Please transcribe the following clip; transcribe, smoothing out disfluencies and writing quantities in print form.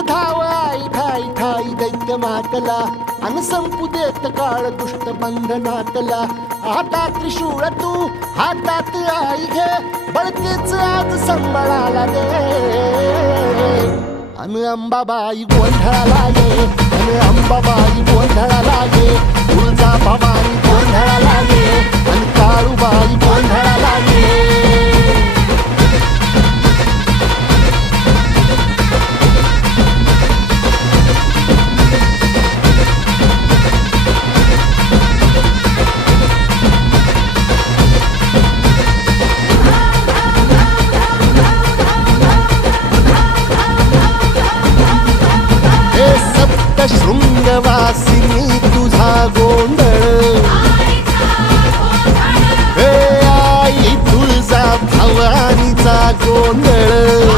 धाव आई ठाई ठाई दैत्य मातला अन संपू देत काळ दुष्ट बंधनातला हातात त्रिशूळ तू हातात आई घे बळकेच आज संबळाला दे अन अंबाबाई गोंधळाला ये अन अंबाबाई गोंधळाला ये तुळजा भवानी गोंधळाला ये अन काळूबाई गोंधळाला ये शृंगवासिनी तुझा गोंधळ हे आई तुळजा भवानीचा गोंधळ